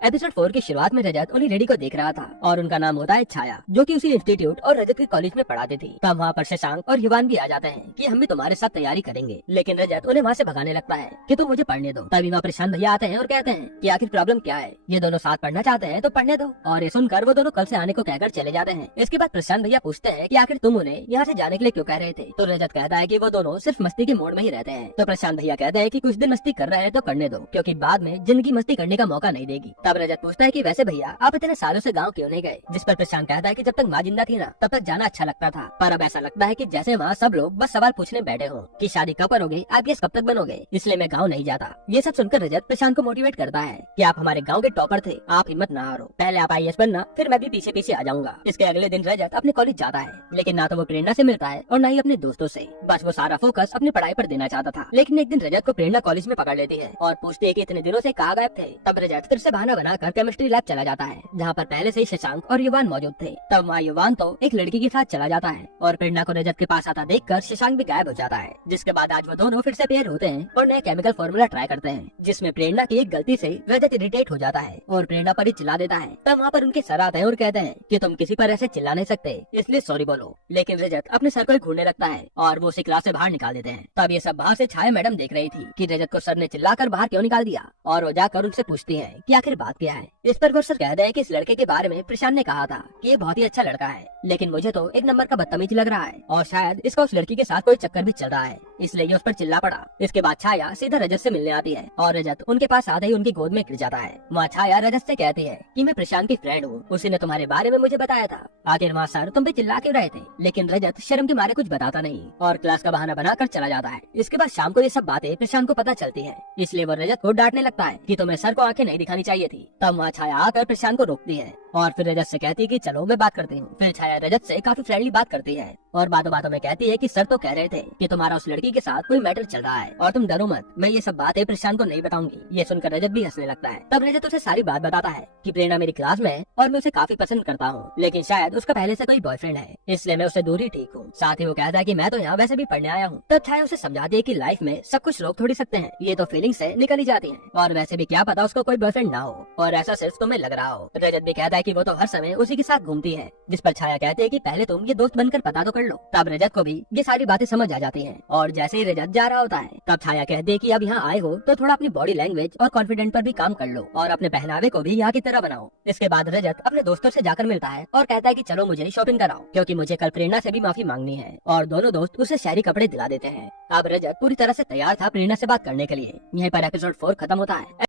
Episode 4 की शुरुआत में रजत उन्हीं लेडी को देख रहा था और उनका नाम होता है छाया, जो कि उसी इंस्टीट्यूट और रजत के कॉलेज में पढ़ाती थी। तब वहाँ पर शशांक और युवान भी आ जाते हैं कि हम भी तुम्हारे साथ तैयारी करेंगे, लेकिन रजत उन्हें वहाँ से भगाने लगता है कि तुम मुझे पढ़ने दो। तभी वहाँ प्रशांत भैया आते हैं और कहते हैं कि आखिर प्रॉब्लम क्या है, ये दोनों साथ पढ़ना चाहते हैं तो पढ़ने दो। और ये सुनकर वो दोनों कल से आने को कहकर चले जाते हैं। इसके बाद प्रशांत भैया पूछते हैं कि आखिर तुम उन्हें यहाँ से जाने के लिए क्यों कह रहे थे। तो रजत कहता है कि वो दोनों सिर्फ मस्ती के मोड में ही रहते हैं। तो प्रशांत भैया कहते हैं कि कुछ दिन मस्ती कर रहे हैं तो करने दो, क्योंकि बाद में जिंदगी मस्ती करने का मौका नहीं देगी। तब रजत पूछता है कि वैसे भैया आप इतने सालों से गांव क्यों नहीं गए। जिस पर प्रशांत कहता है कि जब तक माँ जिंदा थी ना तब तक जाना अच्छा लगता था, पर अब ऐसा लगता है कि जैसे वहाँ सब लोग बस सवाल पूछने बैठे हो कि शादी कब करोगे, IPS कब तक बनोगे, इसलिए मैं गाँव नहीं जाता। ये सब सुनकर रजत प्रशांत को मोटिवेट करता है कि आप हमारे गाँव के टॉपर थे, आप हिम्मत ना हारो, पहले आप IAS बनना, फिर मैं भी पीछे पीछे आ जाऊंगा। इसके अगले दिन रजत अपने कॉलेज जाता है, लेकिन ना तो वो प्रेरणा से मिलता है और न ही अपने दोस्तों से। बस वो सारा फोकस अपनी पढ़ाई पर देना चाहता था। लेकिन एक दिन रजत को प्रेरणा कॉलेज में पकड़ लेती है और पूछती है कि इतने दिनों से कहाँ गायब थे। तब रजत फिर से बहाना बनाकर केमिस्ट्री लैब चला जाता है, जहाँ पर पहले से ही शशांक और युवान मौजूद थे। तब वहाँ युवान तो एक लड़की के साथ चला जाता है और प्रेरणा को रजत के पास आता देखकर शशांक भी गायब हो जाता है। जिसके बाद आज वो दोनों फिर से पेयर होते हैं और नया केमिकल फॉर्मूला ट्राई करते हैं, जिसमें प्रेरणा की एक गलती से रजत इरिटेट हो जाता है और प्रेरणा पर ही चिल्ला देता है। तब वहाँ पर उनके सर आते हैं और कहते हैं कि तुम किसी पर ऐसे चिल्ला नहीं सकते, इसलिए सॉरी बोलो। लेकिन रजत अपने सर को ही घूरने लगता है और वो उसे क्लास से बाहर निकाल देते हैं। तब ये सब बाहर से छाया मैडम देख रही थी कि रजत को सर ने चिल्लाकर बाहर क्यों निकाल दिया, और वो जाकर उनसे पूछती है कि आखिर बात क्या है। इस पर वो सर कहते हैं कि इस लड़के के बारे में प्रशांत ने कहा था कि ये बहुत ही अच्छा लड़का है, लेकिन मुझे तो एक नंबर का बदतमीज लग रहा है और शायद इसका उस लड़की के साथ कोई चक्कर भी चल रहा है, इसलिए ये उस पर चिल्ला पड़ा। इसके बाद छाया सीधा रजत से मिलने आती है और रजत उनके पास आते ही उनकी गोद में गिर जाता है। वहाँ छाया रजत से कहती है कि मैं प्रशांत की फ्रेंड हूँ, उसी ने तुम्हारे बारे में मुझे बताया था। आखिर वहाँ सर तुम पे चिल्ला क्यों रहे थे। लेकिन रजत शर्म के मारे कुछ बताता नहीं और क्लास का बहाना बनाकर चला जाता है। इसके बाद शाम को ये सब बातें प्रशांत को पता चलती है, इसलिए वो रजत को डांटने लगता है कि तुम्हें सर को आंखें नहीं दिखानी चाहिए थी। तब वहाँ छाया आकर प्रशांत को रोकती है और फिर रजत से कहती है कि चलो मैं बात करती हूँ। फिर छाया रजत से काफी फ्रेंडली बात करती है और बातों बातों में कहती है कि सर तो कह रहे थे कि तुम्हारा उस लड़की के साथ कोई मैटर चल रहा है और तुम डरो मत, मैं ये सब बातें प्रशांत को नहीं बताऊंगी। ये सुनकर रजत भी हंसने लगता है। तब रजत उसे सारी बात बताता है कि प्रेरणा मेरी क्लास में है और मैं उसे काफी पसंद करता हूँ, लेकिन शायद उसका पहले से कोई बॉयफ्रेंड है, इसलिए मैं उससे दूर ही ठीक हूँ। साथ ही वो कहता है कि मैं तो यहाँ वैसे भी पढ़ने आया हूँ। तब छाया उसे समझाती है कि लाइफ में सब कुछ रोक थोड़ी सकते हैं, ये तो फीलिंग से निकल ही जाती है, और वैसे भी क्या पता उसको कोई बॉयफ्रेंड ना हो और ऐसा सिर्फ तुम्हें लग रहा हो। रजत भी कहता है कि वो तो हर समय उसी के साथ घूमती है, जिस पर छाया कहते हैं कि पहले तुम ये दोस्त बनकर पता तो कर लो। तब रजत को भी ये सारी बातें समझ आ जाती हैं और जैसे ही रजत जा रहा होता है तब छाया कहती है कि अब यहाँ आए हो तो थोड़ा अपनी बॉडी लैंग्वेज और कॉन्फिडेंट पर भी काम कर लो और अपने पहनावे को भी यहाँ की तरह बनाओ। इसके बाद रजत अपने दोस्तों से जाकर मिलता है और कहता है कि चलो मुझे शॉपिंग कराओ, क्योंकि मुझे कल प्रेरणा से भी माफी मांगनी है, और दोनों दोस्त उसे शहरी कपड़े दिला देते हैं। अब रजत पूरी तरह से तैयार था प्रेरणा से बात करने के लिए। यहीं पर एपिसोड 4 खत्म होता है।